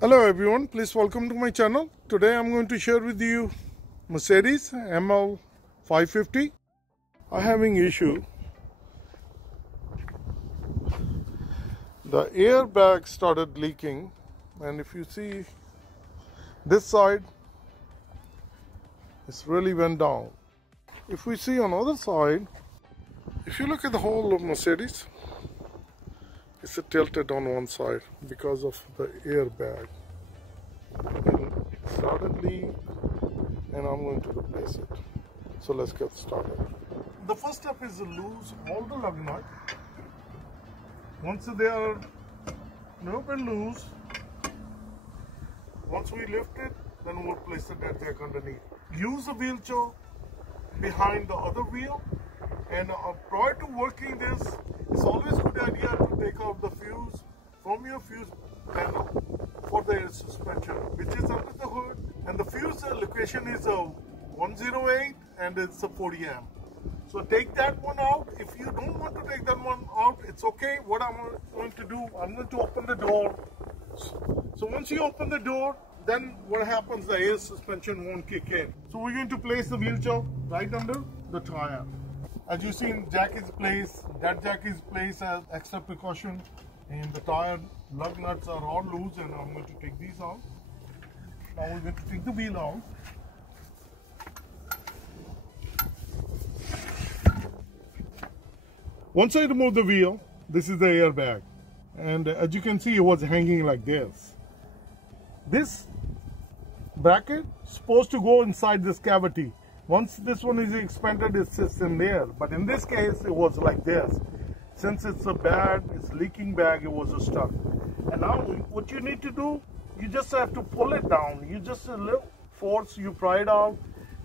Hello everyone, please welcome to my channel. Today I'm going to share with you Mercedes ML550. I'm having issue. The airbag started leaking, and if you see this side, it's really went down. If we see on the other side, if you look at the whole of Mercedes, it's tilted on one side because of the airbag. It started leak, and I'm going to replace it. So let's get started. The first step is to lose all the lug nuts. Once they are never loose, once we lift it, then we'll place the dead jack underneath. Use the wheel choke behind the other wheel, and prior to working this, it's always a good idea to take out the fuse from your fuse panel for the suspension, which is under the hood, and the fuse location is a 108 and it's a 40 amp. So take that one out. If you don't want to take that one out, it's okay. What I'm going to do, I'm going to open the door. So once you open the door, then what happens, the air suspension won't kick in. So we're going to place the wheel choke right under the tire. As you see, jack is placed, that jack is placed as extra precaution, and the tire lug nuts are all loose, and I'm going to take these out. Now we're going to take the wheel out. Once I remove the wheel, this is the airbag, and as you can see, it was hanging like this. This bracket is supposed to go inside this cavity. Once this one is expanded, it sits in there. But in this case, it was like this. Since it's a bag, it's leaking bag, it was stuck. And now what you need to do, you just have to pull it down. You just a little force, you pry it out.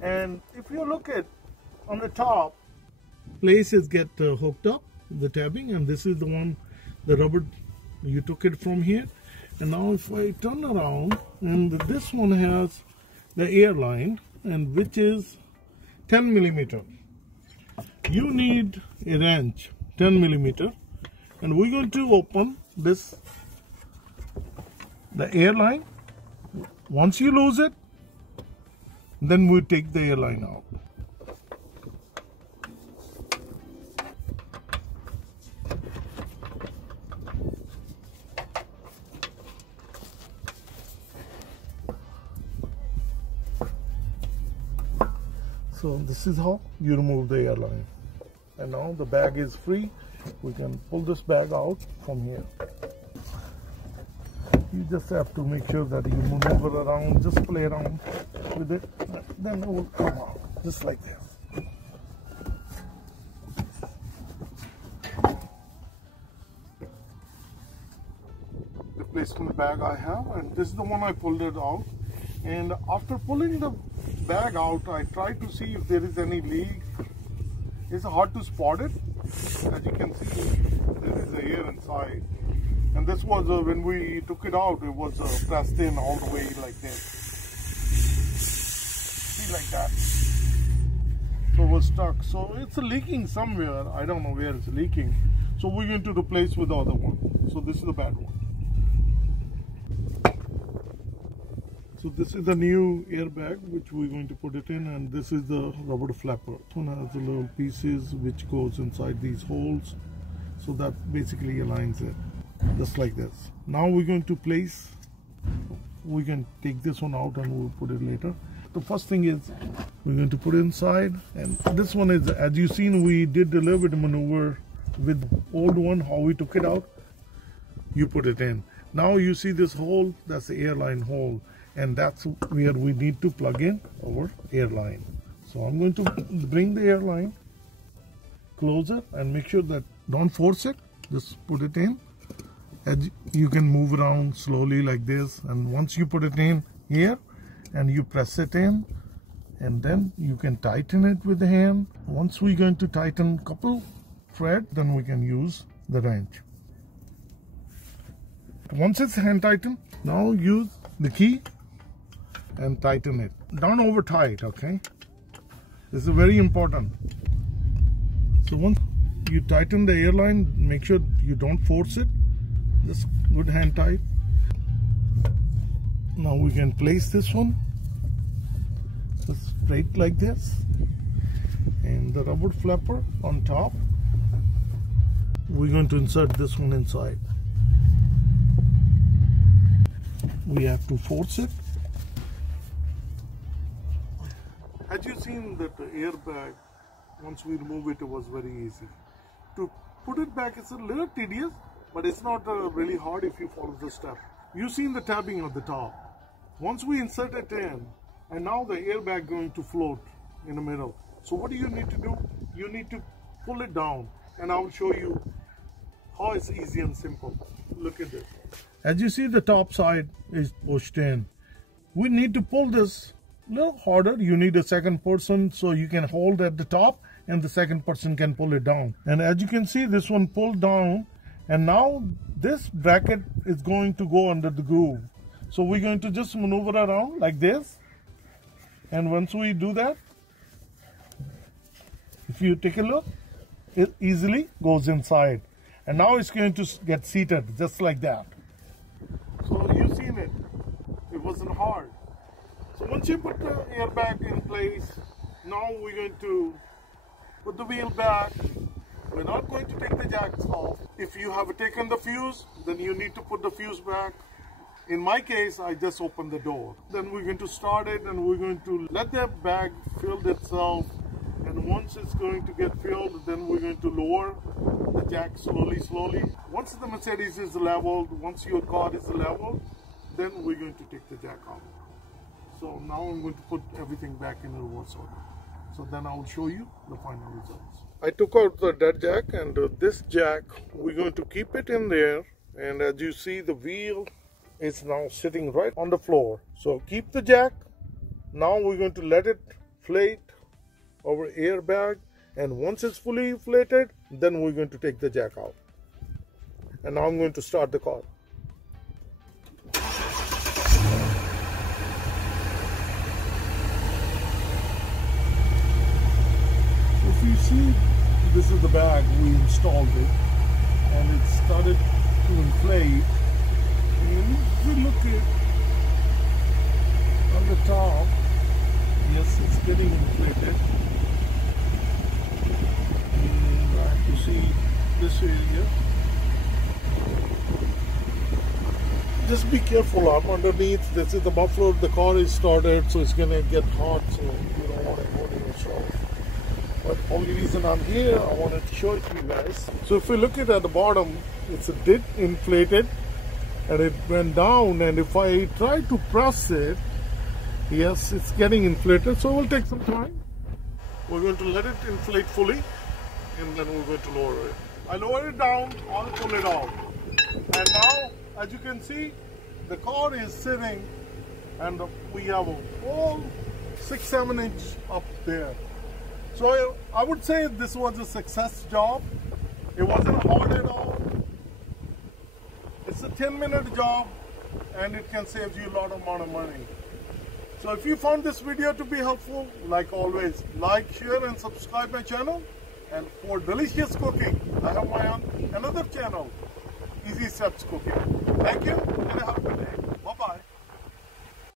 And if you look at on the top, places get hooked up, the tabbing, and this is the one, the rubber, you took it from here. And now if I turn around, and this one has the airline, and which is 10 millimeter. You need a wrench, 10 millimeter, and we're going to open this, the airline. Once you lose it, then we take the airline out. So this is how you remove the airline. And now the bag is free. We can pull this bag out from here. You just have to make sure that you maneuver around, just play around with it. Then it will come out, just like this. The replacement bag I have, and this is the one I pulled it out. And after pulling the bag out, I try to see if there is any leak. It's hard to spot it. As you can see, there is air inside. And this was, when we took it out, it was pressed in all the way like this. See, like that. So it was stuck. So it's leaking somewhere. I don't know where it's leaking. So we're going to replace with the other one. So this is the bad one. So this is the new airbag which we're going to put it in, and this is the rubber flapper. This one has the little pieces which goes inside these holes, so that basically aligns it, just like this. Now we're going to place, we can take this one out and we'll put it later. The first thing is we're going to put it inside, and this one is, as you've seen, we did a little bit of maneuver with the old one, how we took it out. You put it in. Now you see this hole, that's the airline hole. And that's where we need to plug in our airline. So I'm going to bring the airline closer and make sure that don't force it, just put it in. As you can move around slowly like this, and once you put it in here and you press it in, and then you can tighten it with the hand. Once we're going to tighten a couple thread, then we can use the wrench. Once it's hand tightened, now use the key and tighten it. Don't over tight, okay? This is very important. So once you tighten the airline, make sure you don't force it. Just good hand tight. Now we can place this one just straight like this, and the rubber flapper on top, we're going to insert this one inside. We have to force it. Had you seen that the airbag, once we remove it, it was very easy. To put it back, it's a little tedious, but it's not really hard if you follow the step. You've seen the tabbing at the top. Once we insert it in, and now the airbag going to float in the middle. So what do you need to do? You need to pull it down, and I'll show you how it's easy and simple. Look at this. As you see, the top side is pushed in. We need to pull this a little harder. You need a second person so you can hold at the top and the second person can pull it down. And as you can see, this one pulled down, and now this bracket is going to go under the groove. So we're going to just maneuver around like this. And once we do that, if you take a look, it easily goes inside. And now it's going to get seated just like that. So you've seen it. It wasn't hard. So once you put the airbag in place, now we're going to put the wheel back. We're not going to take the jacks off. If you have taken the fuse, then you need to put the fuse back. In my case, I just opened the door. Then we're going to start it, and we're going to let the bag fill itself. And once it's going to get filled, then we're going to lower the jack slowly. Once the Mercedes is leveled, once your car is leveled, then we're going to take the jack out. So now I'm going to put everything back in reverse order. So then I'll show you the final results. I took out the dead jack, and this jack, we're going to keep it in there. And as you see, the wheel is now sitting right on the floor. So keep the jack. Now we're going to let it inflate our airbag, and once it's fully inflated, then we're going to take the jack out. And now I'm going to start the car. If you see, this is the bag, we installed it, and it started to inflate. And if we look at on the top, yes, it's getting inflated. And I have to see this area. Just be careful up underneath. This is the muffler. The car is started, so it's gonna get hot. So you don't want to burn yourself. But only reason I'm here, I wanted to show it to you guys. So if we look at the bottom, it's a bit inflated, and it went down. And if I try to press it, yes, it's getting inflated. So it will take some time. We're going to let it inflate fully, and then we're going to lower it. I lower it down, I'll pull it out. And now, as you can see, the car is sitting, and we have a whole 6-7 inch up there. So I would say this was a success job. It wasn't hard at all. It's a 10-minute job, and it can save you a lot amount of money. So if you found this video to be helpful, like always, like, share and subscribe my channel. And for delicious cooking, I have my own another channel, Easy Steps Cooking. Thank you, and have a good day.